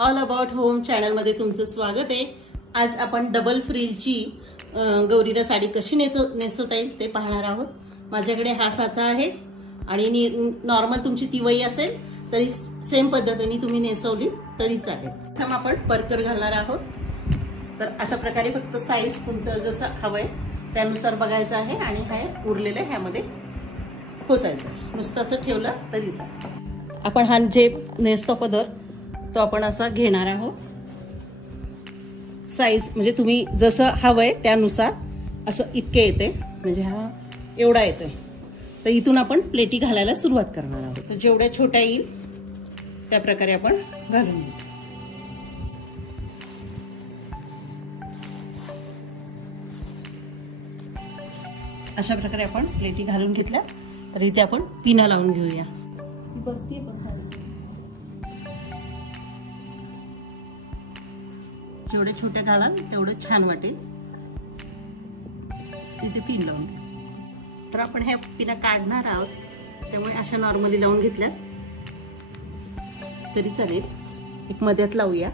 All about home चॅनलमध्ये तुमचं स्वागत आहे। आज आपण डबल फ्रिलची गौरीला साडी कशी नेसवता येईल ते पाहणार आहोत। माझ्याकडे हा साचा आहे आणि नॉर्मल तुमची तिवई असेल तरी सेम पद्धतीने तुम्ही नेसवली तरी चालेल। प्रथम आपण परकर घालणार आहोत। तर अशा प्रकारे फक्त साईज तुमचं जसं हवंय त्यानुसार बघायचं आहे आणि हे उरलेलं ह्यामध्ये खोसायचं आहे। नुसतं असं ठेवलं तरी चालेल। आपण हा जे नेसतो पदर तो आपण असा घेणार आहोत। साईज म्हणजे तुम्ही जसं हवंय त्यानुसार असं इतके येते, म्हणजे हा एवढा येतोय। तर इथून आपण प्लेटी घालायला सुरुवात करणार आहोत। तर जेवढ्या छोट्या येईल त्या प्रकारे आपण घालून घेऊ। अशा प्रकारे आपण प्लेटी घालून घेतल्या तर इथे आपण पिना लावून घेऊया। बसती पण जेवढे छोटे घालाल तेवढे छान वाटेल। तिथे पिन लावून तर आपण ह्या पिना काढणार आहोत, त्यामुळे अशा नॉर्मली लावून घेतल्या तरी चालेल। एक मध्यात लावूया।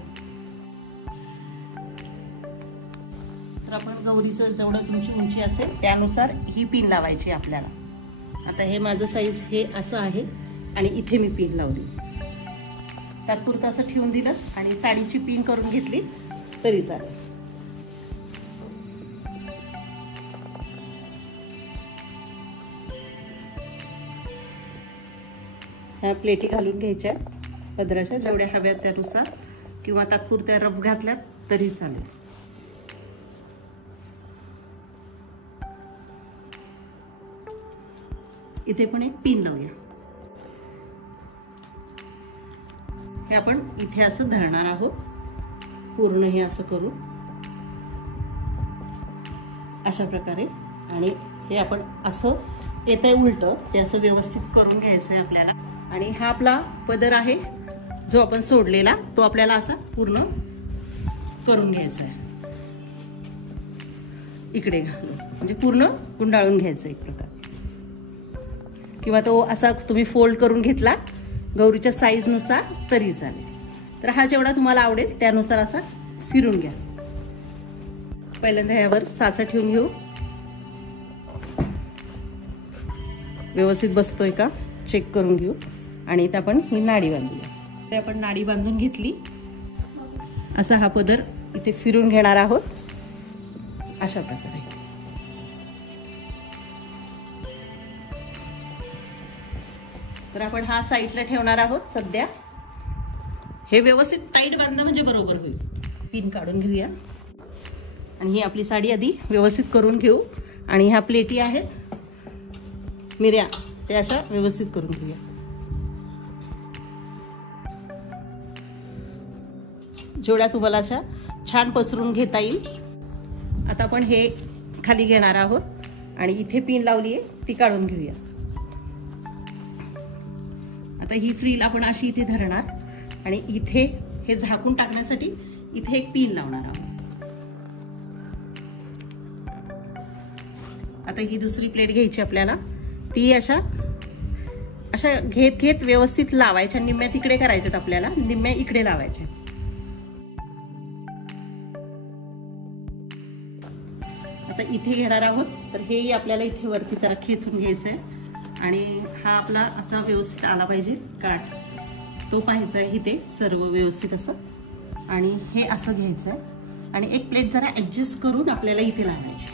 तर आपण गौरीचं जेवढं तुमची उंची असेल त्यानुसार ही पिन लावायची आपल्याला। आता हे माझं साईज हे असं आहे आणि इथे मी पिन लावली। तात्पुरतं असं ठेवून दिलं आणि साडीची पिन करून घेतली तरी चालेल। ह्या प्लेटी घालून घ्यायच्या पदराच्या जेवढ्या हव्यात त्यानुसार, किंवा तात्पुरत्या रफ घातल्यात तरी चालेल। इथे पण एक पिन लावूया। हे आपण इथे असं धरणार आहोत पूर्ण, हे असं करू अशा प्रकारे। आणि हे आपण असं येतंय उलट ते असं व्यवस्थित करून घ्यायचं आहे आपल्याला। आणि हा आपला पदर आहे जो आपण सोडलेला तो आपल्याला असा पूर्ण करून घ्यायचा आहे। इकडे घालून म्हणजे पूर्ण गुंडाळून घ्यायचं एक प्रकारे, किंवा तो असा तुम्ही फोल्ड करून घेतला गौरीच्या साईज नुसार तरी चालेल। तर हा जेवढा तुम्हाला आवडेल त्यानुसार असा फिरून घ्या। पहिल्यांदा यावर साचा ठेवून घेऊ, व्यवस्थित बसतोय का चेक करून घेऊ। आणि इथे आपण ही नाडी बांधूया। आपण नाडी बांधून घेतली। असा हा पदर इथे फिरून घेणार आहोत अशा प्रकारे। तर आपण हा साईडला ठेवणार आहोत सध्या। हे व्यवस्थित टाईट बांधलं म्हणजे बरोबर होईल। पिन काढून घेऊया आणि ही आपली साडी आधी व्यवस्थित करून घेऊ। आणि ह्या प्लेटी आहेत मिऱ्या त्या अशा व्यवस्थित करून घेऊया। जेवढ्या तुम्हाला अशा छान पसरून घेता येईल। आता आपण हे खाली घेणार आहोत आणि इथे पिन लावली आहे ती काढून घेऊया। आता ही फ्रील आपण अशी इथे धरणार आणि इथे हे झाकून टाकण्यासाठी इथे एक पिन लावणार आहोत। आता ही दुसरी प्लेट घ्यायची आपल्याला, ती अशा घेत व्यवस्थित लावायच्या। निम्म्या तिकडे करायच्यात आपल्याला, निम्म्या इकडे लावायच्या। आता इथे घेणार आहोत तर हे आपल्याला इथे वरती जरा खेचून घ्यायचंय आणि हा आपला असा व्यवस्थित आला पाहिजे काठ, तो पाहायचा आहे इथे सर्व व्यवस्थित असं। आणि हे असं घ्यायचं आहे आणि एक प्लेट जरा ऍडजस्ट करून आपल्याला इथे लावायची।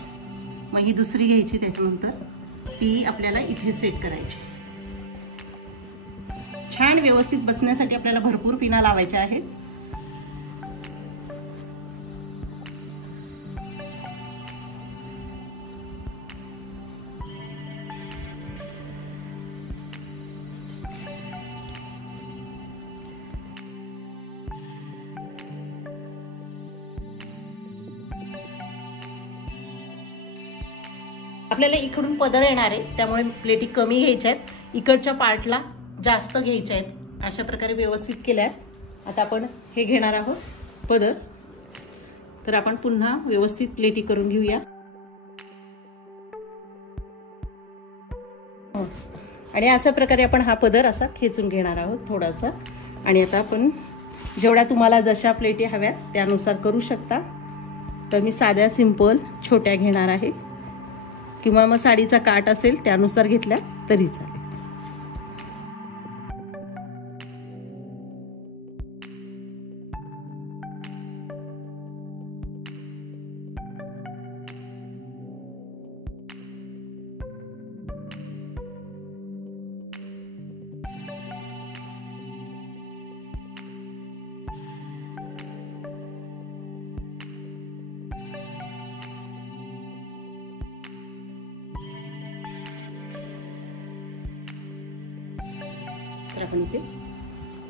मग ही दुसरी घ्यायची, त्याच्यानंतर ती आपल्याला इथे सेट करायची। छान व्यवस्थित बसण्यासाठी आपल्याला भरपूर पिना लावायच्या आहेत। आपल्याला इकडून पदर येणार आहे त्यामुळे प्लेटी कमी घ्यायच्या आहेत, इकडच्या पार्टला जास्त घ्यायच्या आहेत। अशा प्रकारे व्यवस्थित केल्या। आता आपण हे घेणार आहोत पदर। तर आपण पुन्हा व्यवस्थित प्लेटी करून घेऊया। आणि अशा प्रकारे आपण हा पदर असा खेचून घेणार आहोत थोडासा। आणि आता आपण जेवढ्या तुम्हाला जशा प्लेटी हव्यात त्यानुसार करू शकता। तर मी साध्या सिंपल छोट्या घेणार आहे, किंवा मग साडीचा काठ असेल त्यानुसार घेतल्या तरी चालेल। तर आपण इथे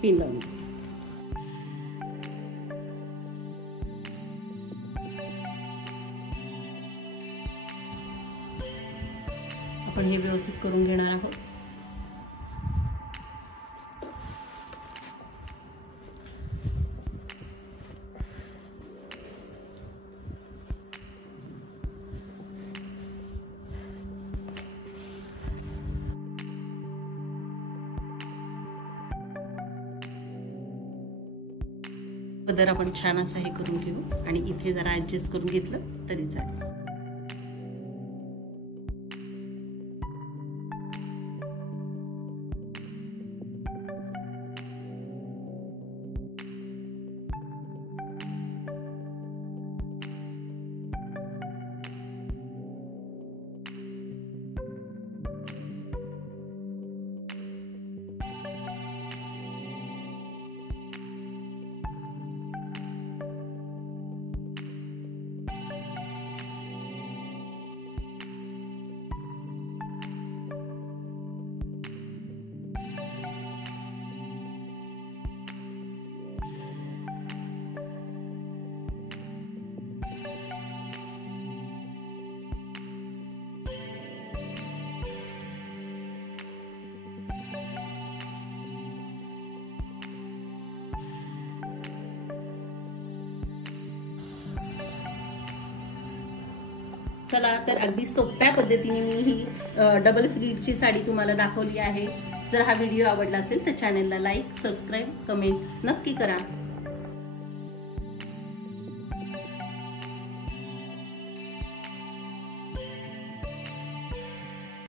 पिन लावून घेऊ। आपण हे व्यवस्थित करून घेणार आहोत। पदर आपण छान असं हे करून घेऊ आणि इथे जरा ऍडजस्ट करून घेतलं तरी चालेल। चला तर अगदी सोप्या पद्धतीने मी ही डबल फ्रिलची साडी तुम्हाला दाखवली आहे। जर हा व्हिडिओ आवडला असेल तर चॅनलला लाईक, सबस्क्राईब, कमेंट नक्की करा।